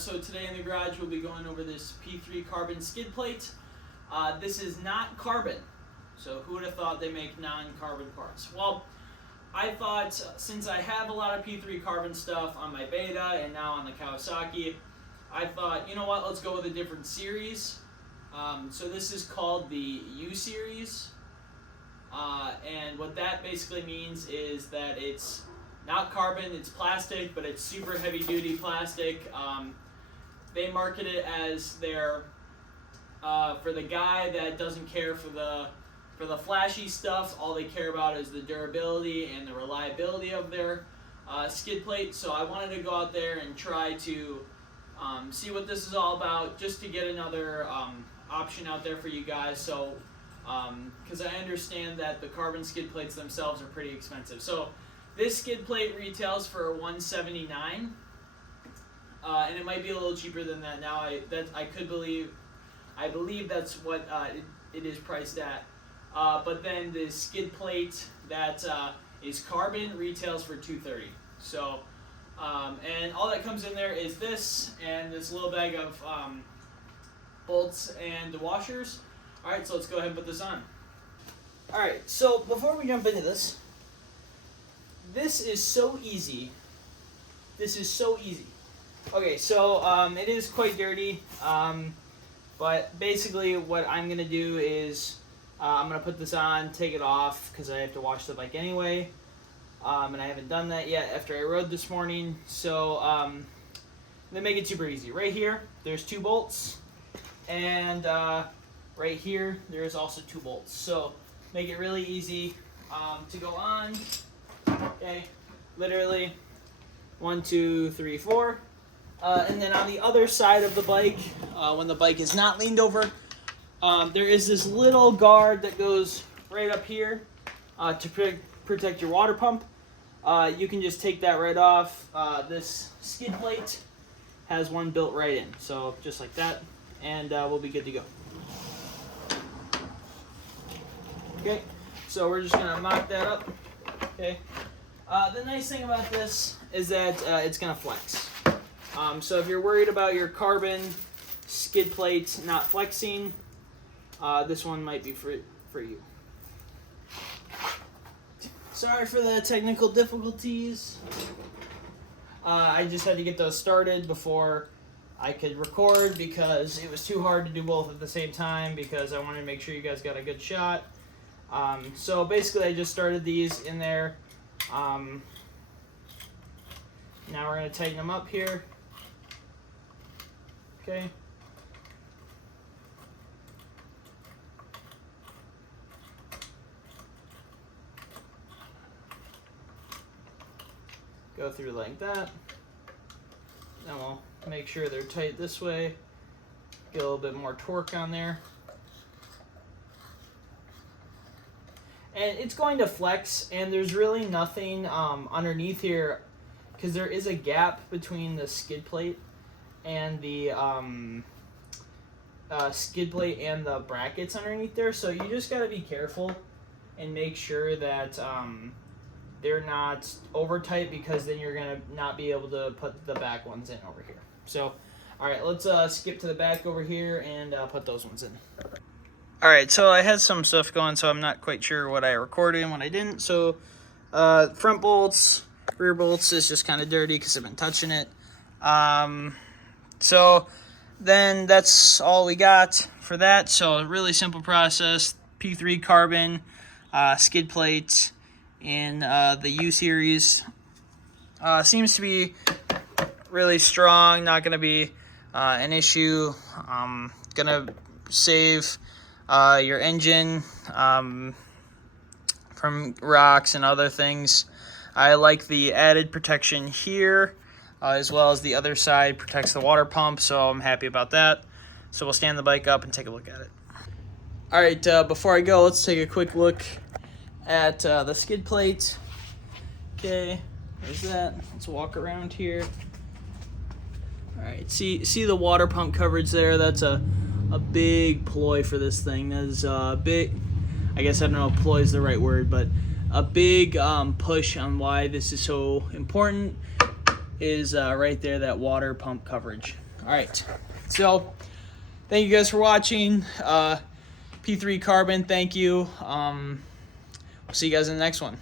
So today in the garage we'll be going over this P3 carbon skid plate. This is not carbon, so who would have thought they make non-carbon parts? Well, I thought since I have a lot of P3 carbon stuff on my Beta and now on the Kawasaki, I thought, you know what, let's go with a different series. So this is called the U series, and what that basically means is that it's not carbon, it's plastic, but it's super heavy duty plastic. They market it as their, for the guy that doesn't care for the flashy stuff, all they care about is the durability and the reliability of their skid plate. So I wanted to go out there and try to see what this is all about, just to get another option out there for you guys. So, because I understand that the carbon skid plates themselves are pretty expensive. So this skid plate retails for $179, and it might be a little cheaper than that now. I believe that's what it is priced at. But then the skid plate that is carbon retails for $230. So, and all that comes in there is this and this little bag of bolts and washers. All right, so let's go ahead and put this on. All right, so before we jump into this, this is so easy. This is so easy. Okay, so it is quite dirty, but basically what I'm gonna do is I'm gonna put this on, take it off because I have to wash the bike anyway, and I haven't done that yet after I rode this morning. So they make it super easy. Right here, there's 2 bolts, and right here, there's also 2 bolts. So make it really easy to go on. Okay, literally 1, 2, 3, 4. And then on the other side of the bike, when the bike is not leaned over, there is this little guard that goes right up here to protect your water pump. You can just take that right off. This skid plate has one built right in, so just like that, and we'll be good to go. Okay, so we're just gonna mock that up. Okay. The nice thing about this is that it's gonna flex. So if you're worried about your carbon skid plate not flexing, this one might be for you. Sorry for the technical difficulties. I just had to get those started before I could record because it was too hard to do both at the same time because I wanted to make sure you guys got a good shot. So basically I just started these in there. Now we're going to tighten them up here. Okay. Go through like that. Then we'll make sure they're tight this way. Get a little bit more torque on there. And it's going to flex, and there's really nothing underneath here because there is a gap between the skid plate and the skid plate and the brackets underneath there. So you just got to be careful and make sure that they're not over tight, because then you're going to not be able to put the back ones in over here. So, all right, let's skip to the back over here and put those ones in. Alright, so I had some stuff going, so I'm not quite sure what I recorded and what I didn't. So, front bolts, rear bolts is just kind of dirty because I've been touching it. So, then that's all we got for that. So, really simple process. P3 carbon, skid plate in the U series. Seems to be really strong, not going to be an issue. Going to save your engine from rocks and other things. I like the added protection here, as well as the other side protects the water pump, so I'm happy about that. So we'll stand the bike up and take a look at it. All right, before I go, let's take a quick look at the skid plate. Okay, there's that. Let's walk around here. All right, see the water pump coverage there? That's a big ploy for this thing. That is a big, I guess I don't know if ploy is the right word, but a big push on why this is so important. is right there, that water pump coverage. All right, so thank you guys for watching. P3 Carbon, thank you. We'll see you guys in the next one.